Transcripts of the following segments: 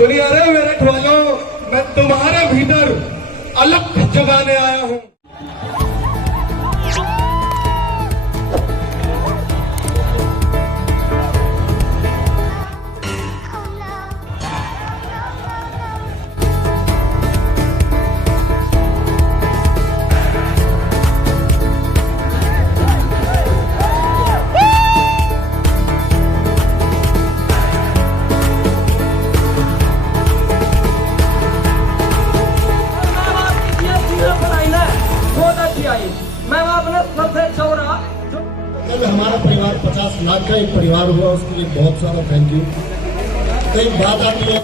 सुनिए रे मेरठ वालों, मैं तुम्हारे भीतर अलग जगाने आया हूँ। हमारा परिवार 50 लाख का एक परिवार हुआ, उसके लिए बहुत सारा थैंक यू। तो एक बात आती है,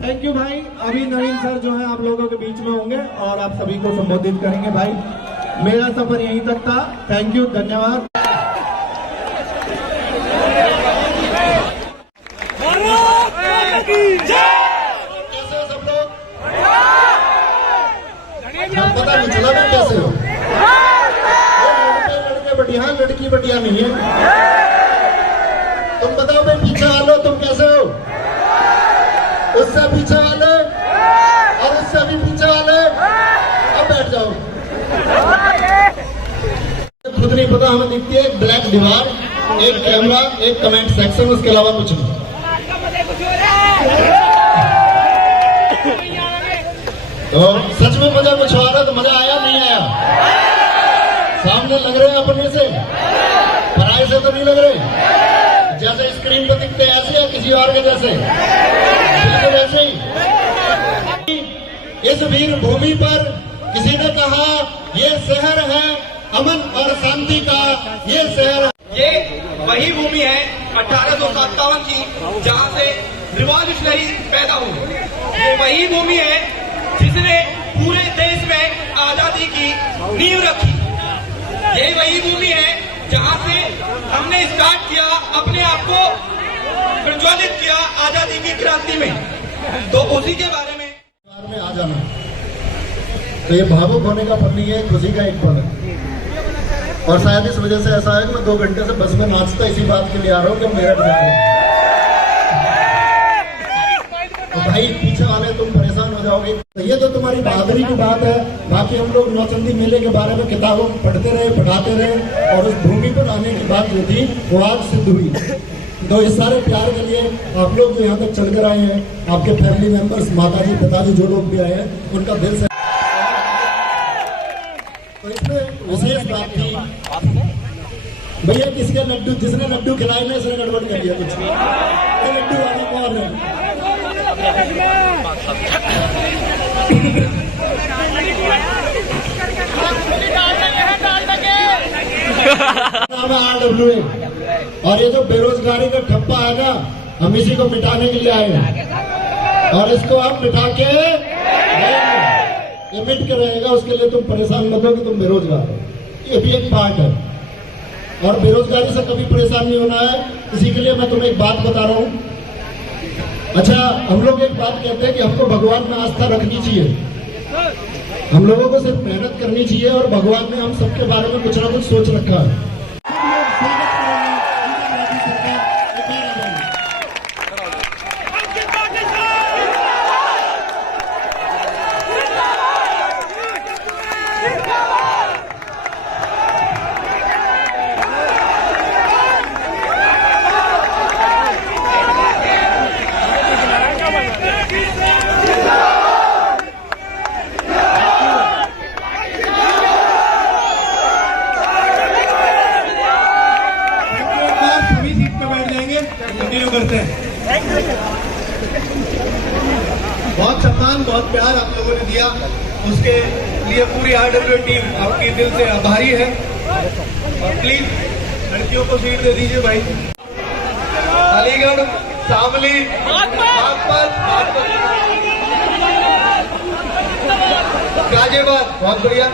थैंक यू भाई। अभी नवीन सर जो है आप लोगों के बीच में होंगे और आप सभी को संबोधित करेंगे। भाई मेरा सफर यहीं तक था। थैंक यू, धन्यवाद। कैसे हो सब लोग? पता नहीं चला ना कैसे हो? लड़के बढ़िया, लड़की बढ़िया नहीं है। तुम बताओ भाई, पीछे वालों तुम कैसे हो? उससे पीछे वाले और उससे भी पीछे वाले, अब बैठ जाओ। खुद नहीं पता, हमें दिखती है एक ब्लैक दीवार, एक कैमरा, एक कमेंट सेक्शन, उसके अलावा कुछ नहीं। तो सच में मजा कुछ आ रहा, तो मजा आया नहीं आया? सामने लग रहे हैं अपने से, पराये से तो नहीं लग रहे। जैसे स्क्रीन पर दिखते हैं ऐसे या किसी और के जैसे? बिल्कुल ऐसे ही। इस वीर भूमि पर किसी ने कहा ये शहर है अमन और शांति का, ये शहर। ये वही भूमि है 1857 की जहाँ से रिवॉल्यूशनरी पैदा हुई। ये वही भूमि है जिसने पूरे देश में आजादी की नींव रखी। ये वही भूमि है जहाँ से हमने स्टार्ट किया, अपने आप को प्रज्वलित किया आजादी की क्रांति में। तो उसी के बारे में आ जाना, तो ये भावुक होने का पल नहीं है, खुशी का एक पल है। और शायद इस वजह से ऐसा है कि मैं 2 घंटे से बस में नाचता इसी बात के लिए आ रहा हूँ कि मेरठ जा रहा हूँ। तो भाई पीछे वाले तुम परेशान हो जाओगे। तो ये तो तुम्हारी बहादुरी की बात है। बाकी हम लोग नौचंदी मेले के बारे में किताबों पढ़ते रहे, पढ़ाते रहे, और उस भूमि पर आने की बात जो थी वो आज सिद्ध हुई। तो इस सारे प्यार के लिए आप लोग जो यहाँ तक चलकर आए हैं, आपके फैमिली मेंबर्स, माताजी, पिताजी जो लोग भी आए हैं, उनका दिल से। तो इसमें विशेष बात थी भैया, किसके लड्डू, जिसने लड्डू खिलाए ना इसने गड़बड़ कर दिया कुछ। ये लड्डू वाला कौन है? RWA, और ये जो बेरोजगारी का ठप्पा है ना, हम इसी को मिटाने के लिए आए हैं। और इसको आप मिटा के ये मिट के रहेगा। उसके लिए तुम परेशान मत हो कि तुम बेरोजगार हो, ये भी एक पार्ट है। और बेरोजगारी से कभी परेशान नहीं होना है। इसी के लिए मैं तुम्हें एक बात बता रहा हूं। अच्छा, हम लोग एक बात कहते हैं कि हमको भगवान में आस्था रखनी चाहिए। हम लोगों को सिर्फ मेहनत करनी चाहिए और भगवान ने हम सबके बारे में कुछ ना कुछ सोच रखा है। कंटिन्यू करते हैं। बहुत सम्मान, बहुत प्यार आप लोगों ने दिया, उसके लिए पूरी आरडब्ल्यू टीम आपकी दिल से आभारी है। और प्लीज लड़कियों को सीट दे दीजिए भाई। अलीगढ़, शामली, बागपत, गाजियाबाद, बहुत बढ़िया।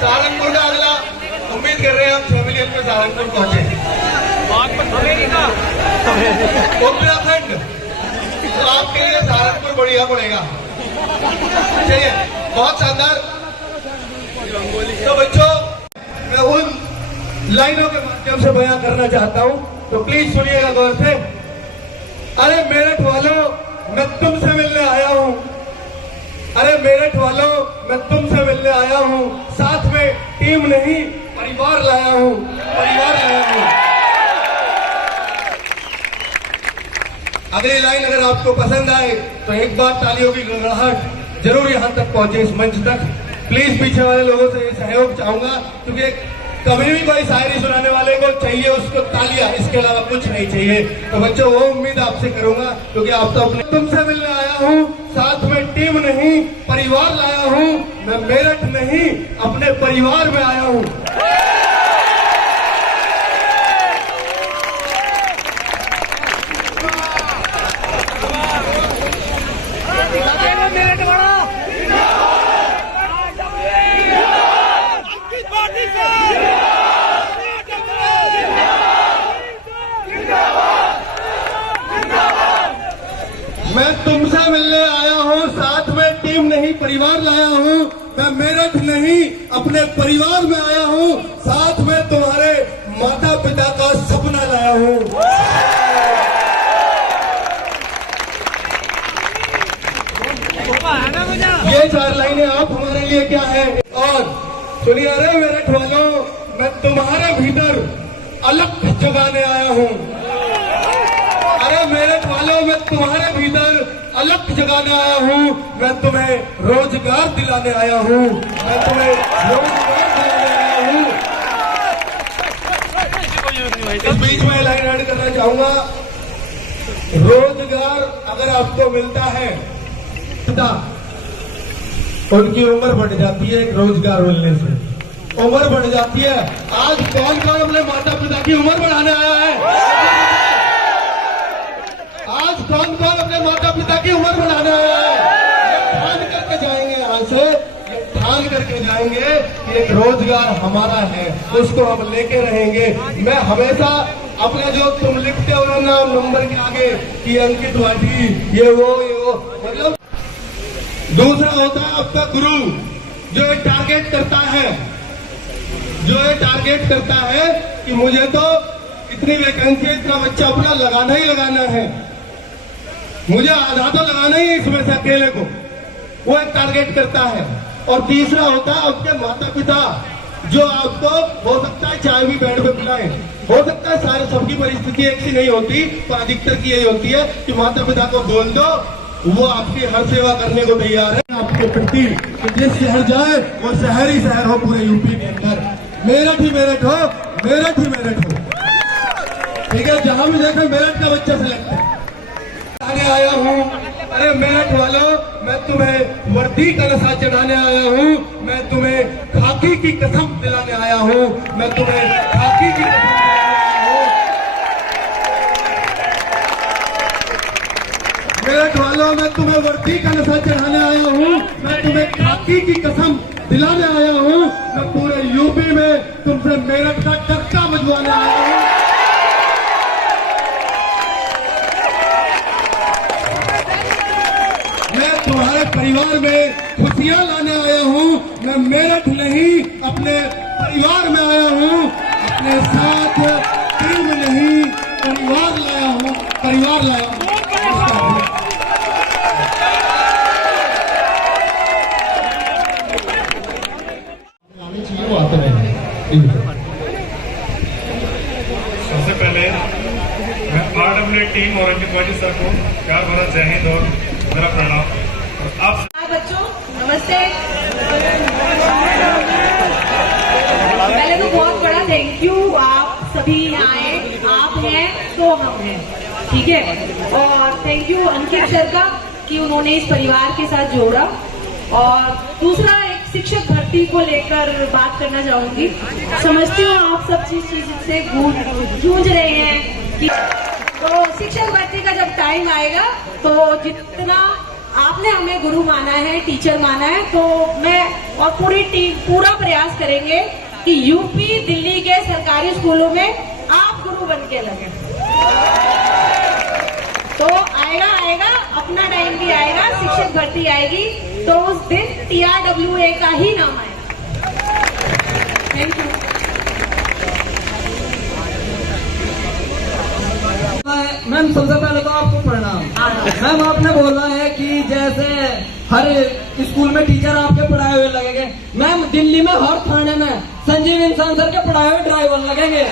सहारनपुर का अगला उम्मीद कर रहे हैं हम 6 मिलियन में सहारनपुर पहुंचे। उत्तराखंड, तो आपके लिए सहारनपुर बढ़िया पड़ेगा। चलिए, बहुत शानदार। तो बच्चों, मैं उन लाइनों के माध्यम से बयां करना चाहता हूं, तो प्लीज सुनिएगा गौर से। अरे मेरठ वालों, मैं तुमसे मिलने आया हूं। अरे मेरठ वालों, मैं तुमसे मिलने आया हूं। साथ में टीम नहीं, परिवार लाया हूं, परिवार लाया हूं। अगली लाइन अगर आपको पसंद आए तो एक बार तालियों की गड़गड़ाहट जरूर यहां तक पहुंचे, इस मंच तक। प्लीज पीछे वाले लोगों से सहयोग चाहूंगा, क्योंकि कभी भी कोई शायरी सुनाने वाले को चाहिए उसको तालियां, इसके अलावा कुछ नहीं चाहिए। तो बच्चों, वो उम्मीद आपसे करूंगा, क्योंकि आप तो अपने तुमसे मिलने आया हूं। साथ में टीम नहीं, परिवार लाया हूं। मैं मेरठ नहीं, अपने परिवार में आया हूं। मैं तुमसे मिलने आया हूं, साथ में टीम नहीं, परिवार लाया हूं। मैं मेरठ नहीं, अपने परिवार में आया हूं। साथ में तुम्हारे माता पिता का सपना लाया हूं। ये 4 लाइनें आप हमारे लिए क्या है। और सुनिए, अरे मेरठ वालों, मैं तुम्हारे भीतर अलग जगाने आया हूं। अरे मेरठ वालों, मैं तुम्हारे भीतर अलग जगाने आया हूं। मैं तुम्हें रोजगार दिलाने आया हूं। मैं तुम्हें रोजगार दिलाने आया हूं। इस बीच में लाइन ऐड करना चाहूंगा। रोजगार अगर आपको मिलता है, उनकी उम्र बढ़ जाती है। रोजगार मिलने से उम्र बढ़ जाती है। आज कौन कौन अपने माता पिता की उम्र बढ़ाने आया है? आज कौन कौन अपने माता पिता की उम्र बढ़ाने आया है? ये ठान करके जाएंगे, यहाँ से ये ठान करके जाएंगे कि एक रोजगार हमारा है, उसको हम लेके रहेंगे। मैं हमेशा अपना जो तुम लिखते हो ना नाम नंबर के आगे कि अंकित वाठी, ये वो, मतलब दूसरा होता है आपका गुरु, जो ये टारगेट करता है, कि मुझे तो इतनी वैकेंसी, इतना बच्चा अपना लगाना ही लगाना है, मुझे आधा तो लगाना ही इसमें से अकेले को, वो एक टारगेट करता है। और तीसरा होता है आपके माता पिता, जो आपको हो सकता है चाय भी बेड पे पिलाएं, हो सकता है सारे सबकी परिस्थिति एक सी नहीं होती, पर अधिकतर की यही होती है कि माता पिता को बोल दो, वो आपकी हर सेवा करने को तैयार है। आपके प्रति जिस शहर जाए वो शहर ही शहर हो पूरे यूपी के अंदर, मेरठ ही मेरठ हो, मेरठ ही मेरठ हो। ठीक है, जहां भी देखें मेरठ का बच्चा सेलेक्ट है। आया हूं, अरे मेरठ वालों, मैं तुम्हें वर्दी का नशा चढ़ाने आया हूं। मैं तुम्हें खाकी की कसम दिलाने आया हूं। मैं तुम्हें खाकी की कसम दिलाने आया हूं। मेरठ वालों, मैं तुम्हें वर्दी का नशा चढ़ाने आया हूँ, मैं तुम्हें खाकी की कसम दिलाने आया हूँ, मैं पूरे यूपी में तुमसे मेरठ का टक्का बजवाने आया हूँ। मैं तुम्हारे परिवार में खुशियां लाने आया हूँ, मैं मेरठ नहीं अपने परिवार में आया हूँ, अपने साथ टीम नहीं परिवार लाया हूँ, परिवार लाया हूँ। आने चाहिए वो आते रहेंगे। सबसे पहले मैं RWA टीम और अंकित वाजी सर को प्यार भरा जय हिंद और मेरा प्रणाम। और आप बच्चों नमस्ते। पहले तो बहुत बड़ा थैंक यू, आप सभी आए, आप हैं तो हम हैं, ठीक है। और थैंक यू अंकित सर का कि उन्होंने इस परिवार के साथ जोड़ा। और दूसरा, एक शिक्षक भर्ती को लेकर बात करना चाहूंगी। समझती हूँ आप सब चीज से जूझ रहे हैं कि तो शिक्षक भर्ती का जब टाइम आएगा तो जितना आपने हमें गुरु माना है, टीचर माना है, तो मैं और पूरी टीम पूरा प्रयास करेंगे कि यूपी दिल्ली के सरकारी स्कूलों में आप गुरु बन के लगे। तो आएगा अपना टाइम भी आएगा, शिक्षक भर्ती आएगी तो उस दिन TRWA का ही नाम आएगा। Thank you. मैम सबसे पहले तो आपको प्रणाम। मैम आपने बोला है कि जैसे हर स्कूल में टीचर आपके पढ़ाए हुए लगेंगे, मैम दिल्ली में हर थाने में संजीव इंसान सर के पढ़ाए हुए ड्राइवर लगेंगे।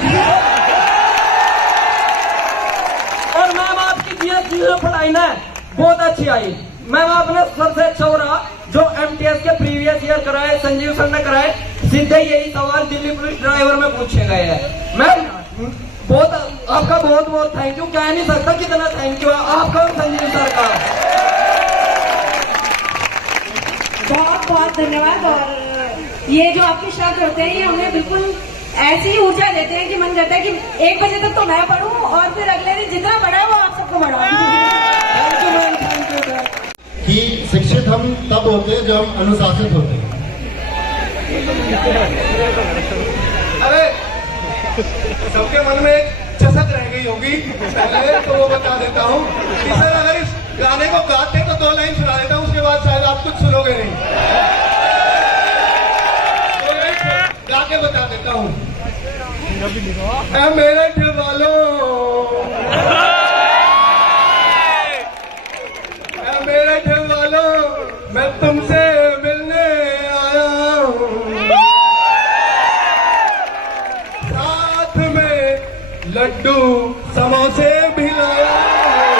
और मैम आपकी GST में पढ़ाई ना बहुत अच्छी आई। मैम आपने सबसे अच्छा हो रहा जो MTS के प्रीवियस ईयर कराए, संजीव सर ने कराए, सीधे यही सवाल दिल्ली पुलिस ड्राइवर में पूछे गए हैं। मैम बहुत आपका बहुत बहुत थैंक यू, कह नहीं सकता कितना थैंक यू आपका और संजीव सर का। बहुत बहुत धन्यवाद। और ये जो आपके शब्द होते हैं ये हमें बिल्कुल ऐसी ऊर्जा देते हैं कि मन करता है कि 1 बजे तक तो मैं पढ़ूं और फिर अगले दिन जितना पढ़ा है वो आप सबको पढ़ाऊं। कि शिक्षित हम तब होते हैं जब हम अनुशासित होते हैं। अरे सबके मन में एक चसक रह गई होगी, पहले तो वो बता देता हूँ कि सर अगर इस गाने को गाते तो 2 लाइन सुना देता हूँ, उसके बाद शायद आप कुछ सुनोगे नहीं। तो गा के बता देता हूँ। मेरठ वालों, मेरठ वालों, मैं तुमसे मिलने आया हूँ, साथ में लड्डू समोसे भी लाया हूँ।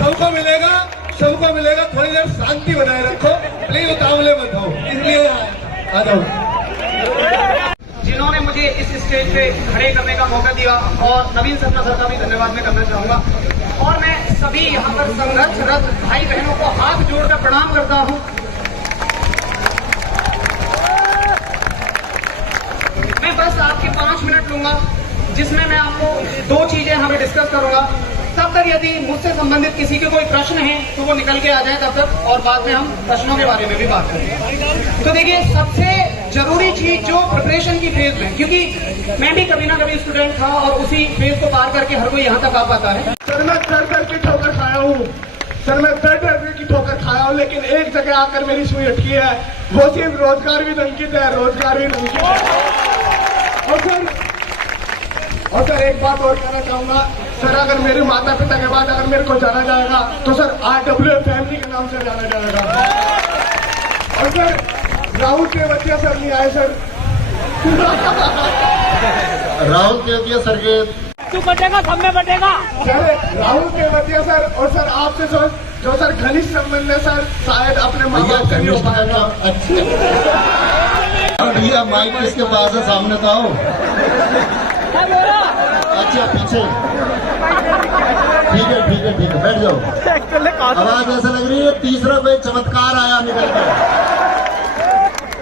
सबको मिलेगा, सबको मिलेगा। थोड़ी देर शांति बनाए रखो प्लीज, उतावले मत हो, इसलिए आ जाओ। जिन्होंने मुझे इस स्टेज पे खड़े करने का मौका दिया, और नवीन सपना सर का भी धन्यवाद मैं करना चाहूंगा। और मैं सभी यहाँ पर संघर्षरत भाई बहनों को हाथ जोड़कर प्रणाम करता हूँ। मैं बस आपके 5 मिनट लूंगा जिसमें मैं आपको 2 चीजें हमें डिस्कस करूंगा। तब तक यदि मुझसे संबंधित किसी के कोई प्रश्न है तो वो निकल के आ जाए तब तक, और बाद में हम प्रश्नों के बारे में भी बात करेंगे। तो देखिए, सबसे जरूरी चीज जो प्रिपरेशन की फेज में, क्योंकि मैं भी कभी ना कभी स्टूडेंट था और उसी फेज को पार करके हर कोई यहाँ तक आ पाता है। सर मैं दर की ठोकर खाया हूँ, सर मैं दर की ठोकर खाया हूँ, लेकिन एक जगह आकर मेरी सुई अटकी है, वो सिर्फ रोजगार भी अंकित है, रोजगार भी अंकित है। और सर एक बात और कहना चाहूंगा, सर अगर मेरे माता पिता के बाद अगर मेरे को जाना जाएगा तो सर RWA फैमिली के नाम से जाना जाएगा। और सर राहुल केवटिया सर नहीं आए सर। राहुल केवटिया सर के तू बटेगा सब में बटेगा। सर राहुल केवटिया सर और सर आपसे जो सर घनिष्ठ संबंध है सर, शायद अपने माँ बाप से नहीं हो पाएगा। अच्छा भैया माइक किसके पास है, सामने तो आओ। अच्छा पीछे, ठीक है बैठ जाओ। आवाज ऐसा लग रही है तीसरा कोई चमत्कार आया निकल कर।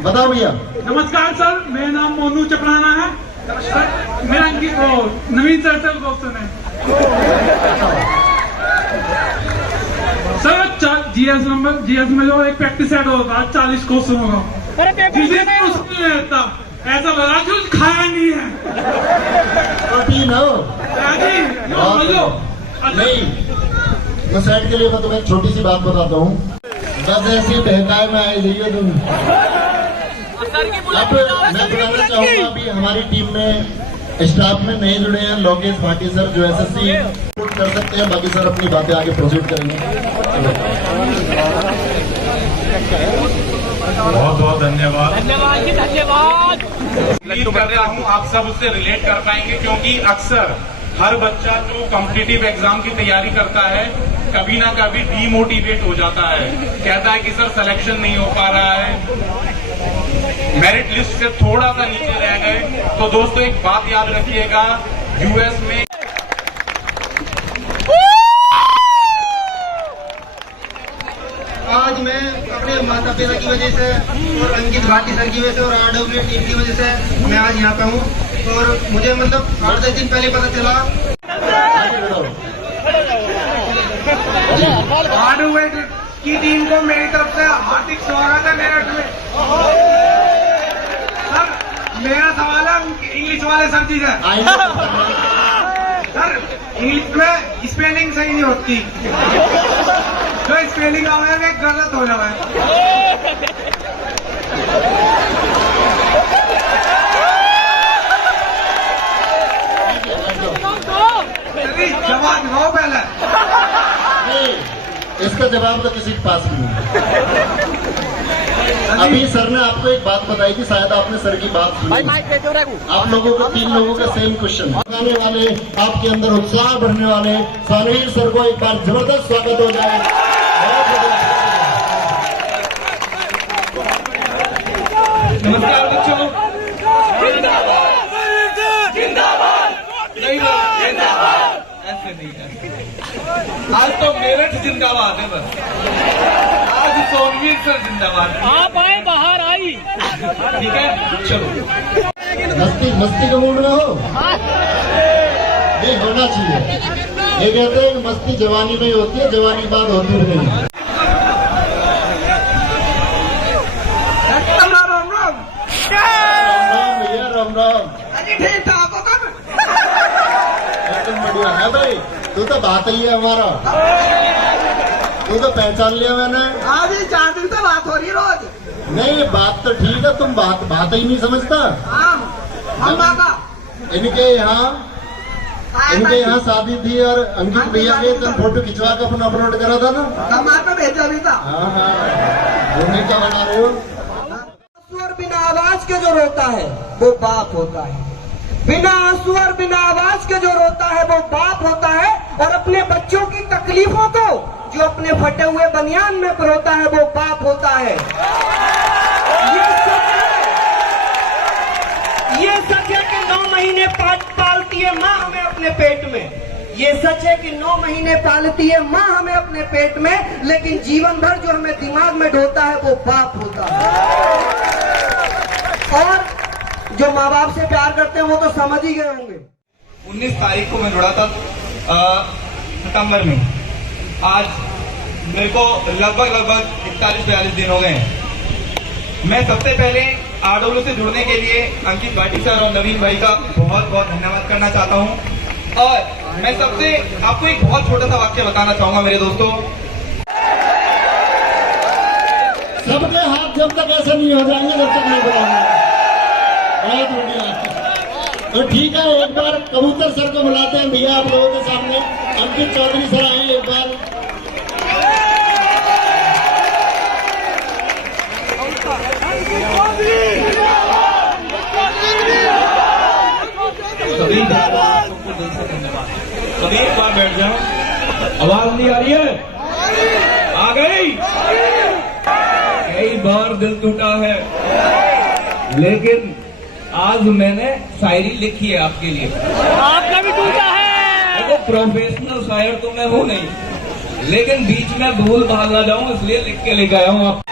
बताओ भैया। नमस्कार सर, मेरा नाम मोनू चपराना है। नमस्कार, मेरा नवीन सर से क्वेश्चन है। जीएस में जो एक प्रैक्टिस सेट होता है 40 क्वेश्चन होगा, जिसे क्वेश्चन नहीं रहता, ऐसा लगा कि कुछ खाया नहीं है। प्रोटीन हो अच्छा नहीं। मैं सेट के लिए मैं तुम्हें एक छोटी सी बात बताता हूँ, बस ऐसी बहकाए में आए जाइए तुम। अब मैं बताना चाहूंगा, अभी हमारी टीम में स्टाफ में नए जुड़े हैं लोकेश भाटी सर, जो एसएससी पुट कर सकते हैं। बाकी सर अपनी बातें आगे प्रोसीड करेंगे। बहुत बहुत धन्यवाद। उम्मीद कर रहा हूँ आप सब उससे रिलेट कर पाएंगे, क्योंकि अक्सर हर बच्चा जो कॉम्पिटिटिव एग्जाम की तैयारी करता है कभी ना कभी डीमोटिवेट हो जाता है, कहता है कि सर सिलेक्शन नहीं हो पा रहा है, मेरिट लिस्ट से थोड़ा सा नीचे रह गए। तो दोस्तों एक बात याद रखिएगा, यूएस में आज मैं अपने माता पिता की वजह से और अंकित भाटी सर की वजह से और आरडब्ल्यू टीम की वजह से मैं आज यहाँ पे हूँ। और मुझे मतलब 8-10 दिन पहले पता चला। हार्डवेयर की टीम को मेरी तरफ से हार्दिक स्वागत है मेरठ में। सर मेरा सवाल है इंग्लिश वाले सर जी से। सर इंग्लिश में स्पेलिंग सही नहीं होती, जो स्पेलिंग आवे वे गलत हो जावे। जवाब दो पहले। इसका जवाब तो किसी के पास भी नहीं। अभी सर ने आपको एक बात बताई थी, शायद आपने सर की बात सुनी। आप लोगों को 3 लोगों का सेम क्वेश्चन बताने वाले, आपके अंदर उत्साह भरने वाले सानवीर सर को एक बार जबरदस्त स्वागत हो जाए। नमस्कार बच्चों, ऐसे नहीं है। आज तो मेरठ जिंदाबाद है, बस आज सोनवीर सर जिंदाबाद। आप आए बाहर आई, ठीक है चलो। मस्ती के मूड में हो, ये होना चाहिए। ये कहते हैं कि मस्ती जवानी में ही होती है, जवानी के बाद होती भी नहीं। राम राम ठीक ठाक हो तुम? एकदम बढ़िया है भाई, तू तो बात ही है हमारा, तू तो पहचान लिया मैंने। आज ही 4 दिन से बात हो रही रोज। नहीं बात तो ठीक है, तुम बात ही नहीं समझता। इनके यहाँ शादी थी और अंकित भैया के तो फोटो खिंचवा कर अपना अपलोड करा था ना, हमारे भेजा भी था। हाँ हाँ, वो क्या बना रहे हो? और बिना आवाज के जो रोता है वो बाप होता है, बिना आंसू और बिना आवाज के जो रोता है वो बाप होता है। और अपने बच्चों की तकलीफों को जो अपने फटे हुए बनियान में परोता है वो बाप होता है। ये सच है कि 9 महीने पालती है माँ हमें अपने पेट में। ये सच है कि 9 महीने पालती है माँ हमें अपने पेट में, लेकिन जीवन भर जो हमें दिमाग में ढोता है वो बाप होता है। और जो माँ बाप से प्यार करते हैं वो तो समझ ही गए होंगे। 19 तारीख को मैं जुड़ा था सितंबर में। आज मेरे को लगभग 41-42 दिन हो गए हैं। मैं सबसे पहले आरडब्ल्यू से जुड़ने के लिए अंकित भाटी सर और नवीन भाई का बहुत बहुत धन्यवाद करना चाहता हूं। और मैं सबसे आपको एक बहुत छोटा सा वाक्य बताना चाहूंगा मेरे दोस्तों। सबके हाथ जब तक ऐसे नहीं हो जाएंगे जब तक नहीं बुलाएंगे। बहुत बढ़िया। तो ठीक है, एक बार कबूतर सर को बुलाते हैं भैया आप लोगों के सामने। अंकित चौधरी सर आए एक बार। सभी एक बार बैठ जाओ। आवाज नहीं आ रही है? आ गई। कई बार दिल टूटा है, लेकिन आज मैंने शायरी लिखी है आपके लिए। आपका भी टूटा है। देखो प्रोफेशनल शायर तो मैं हूँ नहीं, लेकिन बीच में भूल भाल ना जाऊं इसलिए लिख के लेकर आया हूँ आप।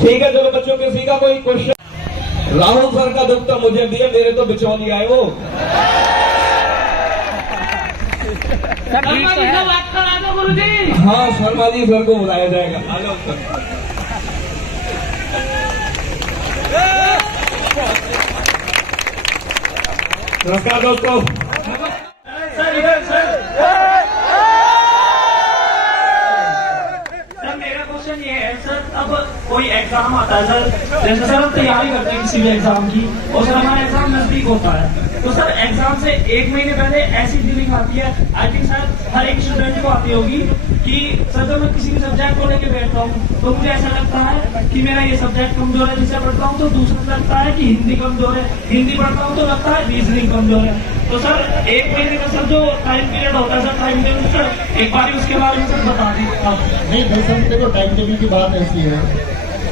ठीक है चलो बच्चों, किसी का कोई क्वेश्चन? राहुल सर का दुख तो मुझे दिया, मेरे तो बिचौली आए वो। बात करा दो गुरुजी। हाँ शर्मा जी सर को बुलाया जाएगा। आ जाओ सर। नमस्कार दोस्तों। सर इधर सर मेरा क्वेश्चन ये है सर, अब कोई एग्जाम आता है सर, जैसे सर हम तैयारी करते हैं किसी भी एग्जाम की और सर हमारा एग्जाम नजदीक होता है, तो सर एग्जाम से 1 महीने पहले ऐसी फीलिंग आती है, आई थिंक सर हर एक स्टूडेंट को आती होगी कि सर जब मैं किसी भी सब्जेक्ट को लेकर बैठता हूँ तो मुझे ऐसा लगता है कि मेरा ये सब्जेक्ट कमजोर है, जिसे पढ़ता हूँ तो दूसरा लगता है कि हिंदी कमजोर है, हिंदी पढ़ता हूँ तो लगता है रीजनिंग कमजोर है। तो सर 1 महीने का सर जो टाइम पीरियड होता है सर, टाइम टेबल सर एक बार उसके बारे में सर बता दीजिए आप। नहीं दरअसल देखो टाइम टेबल की बात ऐसी है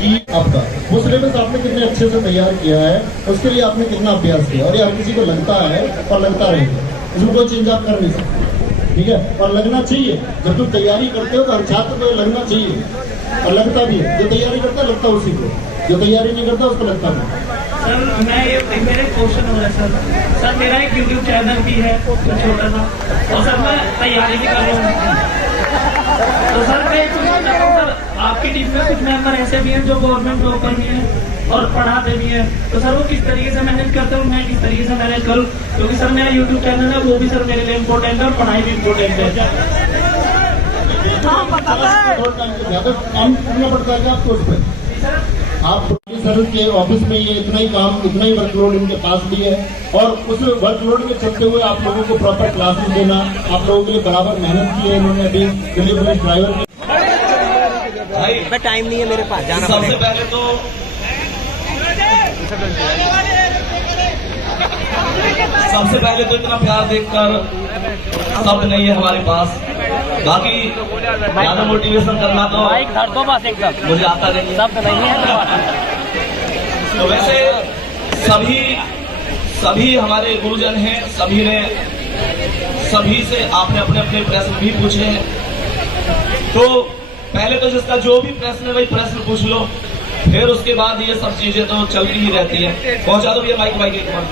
कि आपका वो सिलेबस आपने कितने अच्छे से तैयार किया है, उसके लिए आपने कितना अभ्यास किया, और ये हर किसी को लगता है और लगता रहेगा, इसमें कोई चेंज आप कर नहीं सकते। ठीक है, और लगना चाहिए। जब तुम तैयारी करते हो तो हर छात्र को लगना चाहिए और लगता भी है। जो तैयारी करता है लगता है उसी को, जो तैयारी नहीं करता उसको लगता नहीं। सर मैं ये मेरे क्वेश्चन हो रहा है सर मेरा एक यूट्यूब चैनल भी है छोटा सा, और सर मैं तैयारी भी कर रहा हूँ, तो सर मैं पूछना चाहता हूँ सर आपकी टीम में कुछ मेंबर ऐसे भी हैं जो गवर्नमेंट जॉब पर भी हैं और पढ़ाते भी हैं, तो सर वो किस तरीके से मैनेज करते हैं, मैं किस तरीके से मैनेज करूँ, क्योंकि सर मेरा यूट्यूब चैनल है वो भी सर मेरे लिए इम्पोर्टेंट है और पढ़ाई भी इम्पोर्टेंट है। ज्यादा काम करना पड़ता है आपको उस पर। आप सर के ऑफिस में ये इतना ही वर्कलोड इनके पास भी है, और उस वर्कलोड में चलते हुए आप लोगों को प्रॉपर क्लासेस देना, आप लोगों के लिए बराबर मेहनत की है इन्होंने। अभी डिलीवरी ड्राइवर भाई टाइम नहीं है मेरे पास जाना। सबसे पहले तो इतना प्यार देखकर शब्द नहीं है हमारे पास, बाकी ज्यादा मोटिवेशन करना तो मुझे आता नहीं है। तो वैसे सभी हमारे गुरुजन हैं, सभी से आपने अपने अपने प्रश्न भी पूछे हैं, तो पहले तो जिसका जो भी प्रश्न है वही प्रश्न पूछ लो, फिर उसके बाद ये सब चीजें तो चलती ही रहती हैं। पहुंचा दो ये माइक एक बार।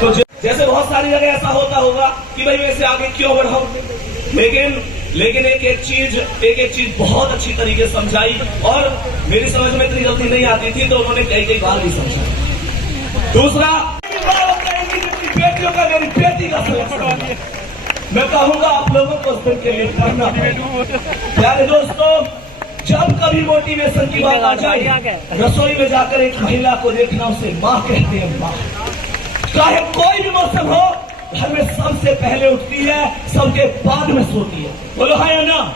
तो जैसे बहुत सारी जगह ऐसा होता होगा कि भाई मैं इसे आगे क्यों बढ़ाऊं, लेकिन एक चीज बहुत अच्छी तरीके से समझाई, और मेरी समझ में इतनी जल्दी नहीं आती थी तो उन्होंने कई बार भी समझा। दूसरा, बेटियों का मेरी बेटी का सिलेक्शन, मैं कहूंगा आप लोगों को उस दिन के लिए पढ़ना पड़ेगा। प्यारे दोस्तों, जब कभी मोटिवेशन की बात आ जाए, रसोई में जाकर एक महिला को देखना, उसे माँ कहते हैं माँ। चाहे कोई भी मौसम हो, घर में सबसे पहले उठती है, सबके बाद में सोती है। बोलो हाँ या ना?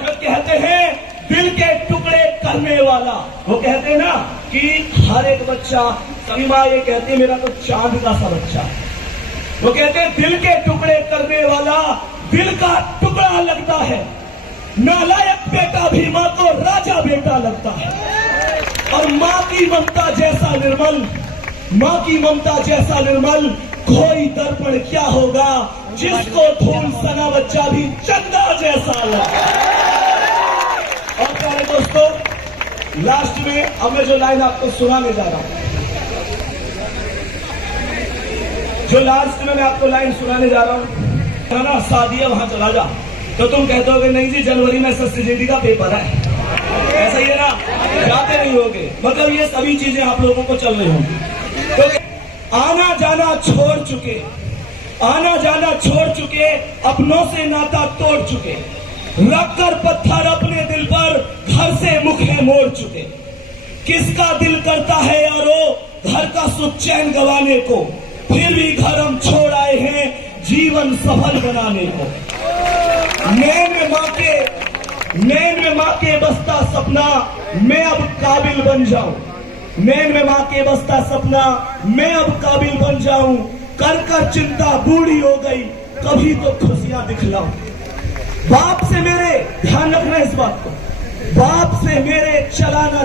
जो कहते हैं दिल के टुकड़े करने वाला, वो कहते हैं ना कि हर एक बच्चा, कभी माँ ये कहती है मेरा तो चांद का सा बच्चा है। वो कहते हैं दिल के टुकड़े करने वाला दिल का टुकड़ा लगता है, नालायक बेटा भी माँ को राजा बेटा लगता है। और माँ की ममता जैसा निर्मल कोई दर्पण क्या होगा, जिसको धूल सना बच्चा भी चंदा जैसा लगा। और प्यारे दोस्तों, लास्ट में अब मैं जो लाइन आपको सुनाने जा रहा हूं, है ना, सादिया वहां चला जा, तो तुम कहते होगे नहीं जी जनवरी में SSCGD का पेपर है, ऐसा ही है ना, जाते नहीं होगे। मतलब ये सभी चीजें आप लोगों को चल रही होंगी। तो आना जाना छोड़ चुके, अपनों से नाता तोड़ चुके, रखकर पत्थर अपने दिल पर घर से मुखे मोड़ चुके। किसका दिल करता है यारो घर का सुख चैन गवाने को, फिर भी घर हम छोड़ आए हैं जीवन सफल बनाने को। नैन में माँ के बसता सपना मैं अब काबिल बन जाऊं, नैन में माँ के बसता सपना मैं अब काबिल बन जाऊं। कर कर चिंता बूढ़ी हो गई, कभी तो खुशियां दिखलाऊं। बाप से मेरे, ध्यान रखना इस बात को, बाप से मेरे चला ना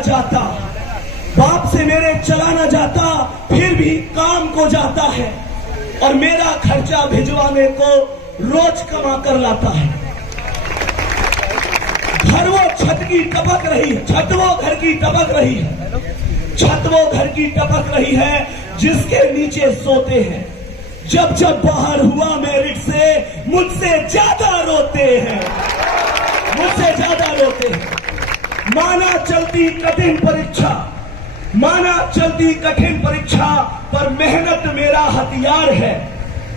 जाता, फिर भी काम को जाता है, और मेरा खर्चा भिजवाने को रोज कमा कर लाता है। छत वो घर की टपक रही है, जिसके नीचे सोते हैं, जब जब बाहर हुआ मेरिट से मुझसे ज्यादा रोते हैं, मुझसे ज्यादा रोते हैं। माना चलती कठिन परीक्षा, माना चलती कठिन परीक्षा, पर मेहनत मेरा हथियार है।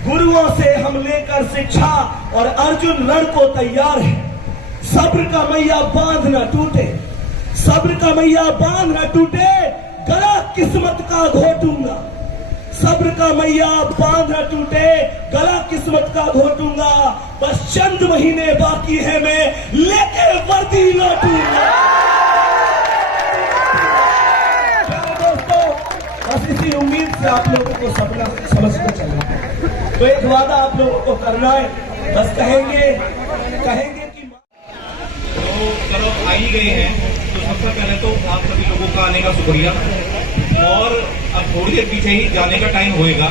गुरुओं से हम लेकर शिक्षा और अर्जुन रण को तैयार है। सब्र का मैया बांध न टूटे, सब्र का मैया बांध न टूटे, गला किस्मत का घोटूंगा। सब्र का मैया बांध न टूटे, गला किस्मत का घोटूंगा। बस चंद महीने बाकी है, मैं लेके वर्दी लौटूंगा। दोस्तों, बस इसी उम्मीद से आप लोगों को सपना समझकर चलना है। तो एक वादा आप लोगों को करना है, बस कहेंगे कि तो चलो आ ही गए हैं, तो सबसे पहले तो आप सभी लोगों का आने का शुक्रिया। और अब थोड़ी देर पीछे ही जाने का टाइम होएगा,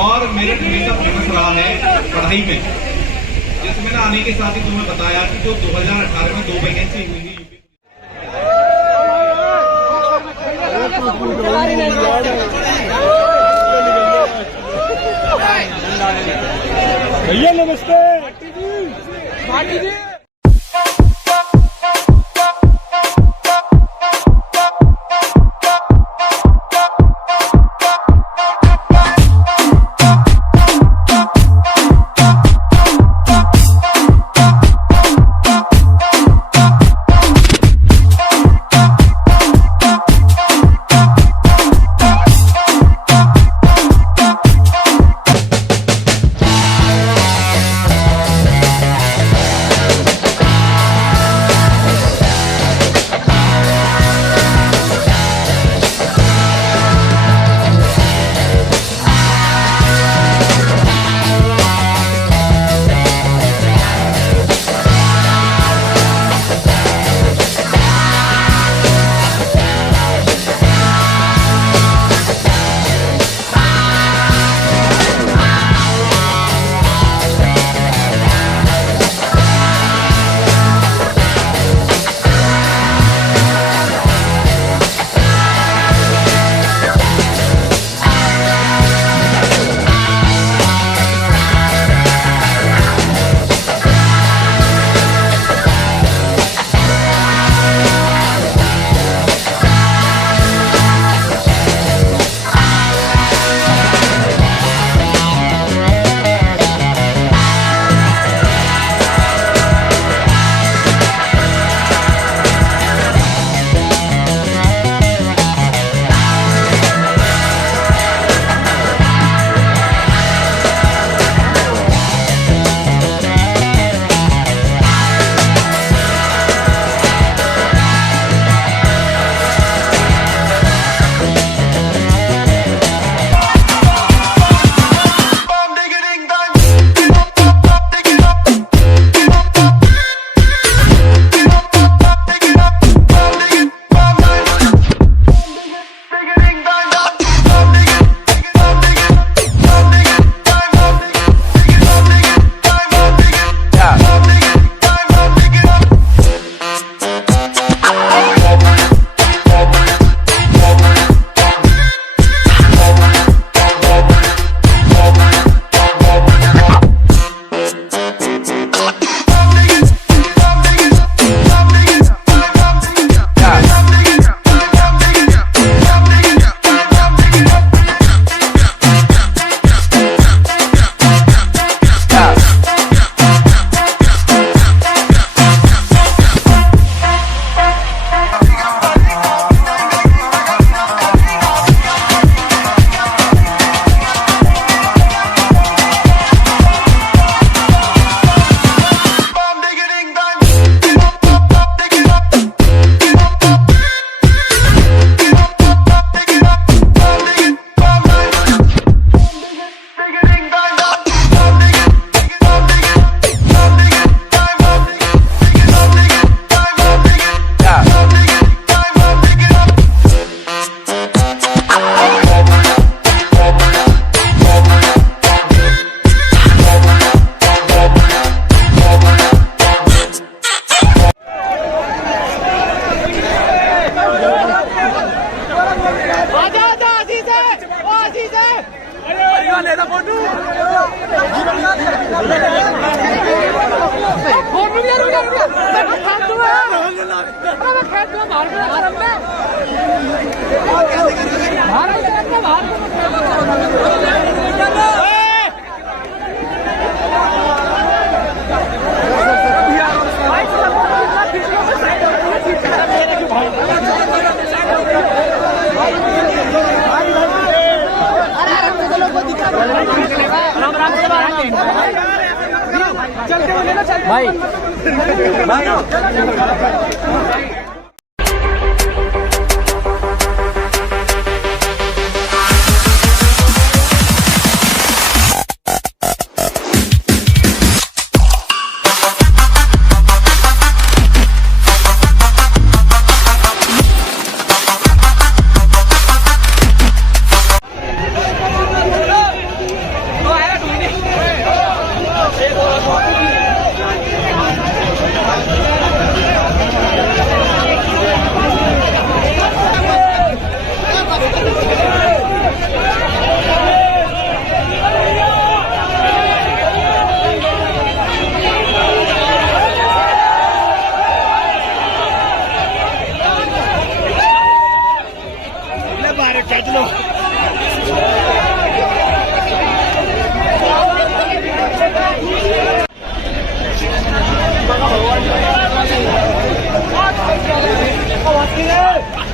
और मेरिट हमेशा फेमस रहा है पढ़ाई में, जिसमें ना आने के साथ ही तुम्हें बताया कि जो 2018 में 2 वैकेंसी हुई थी भैया नमस्ते।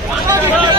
भगवान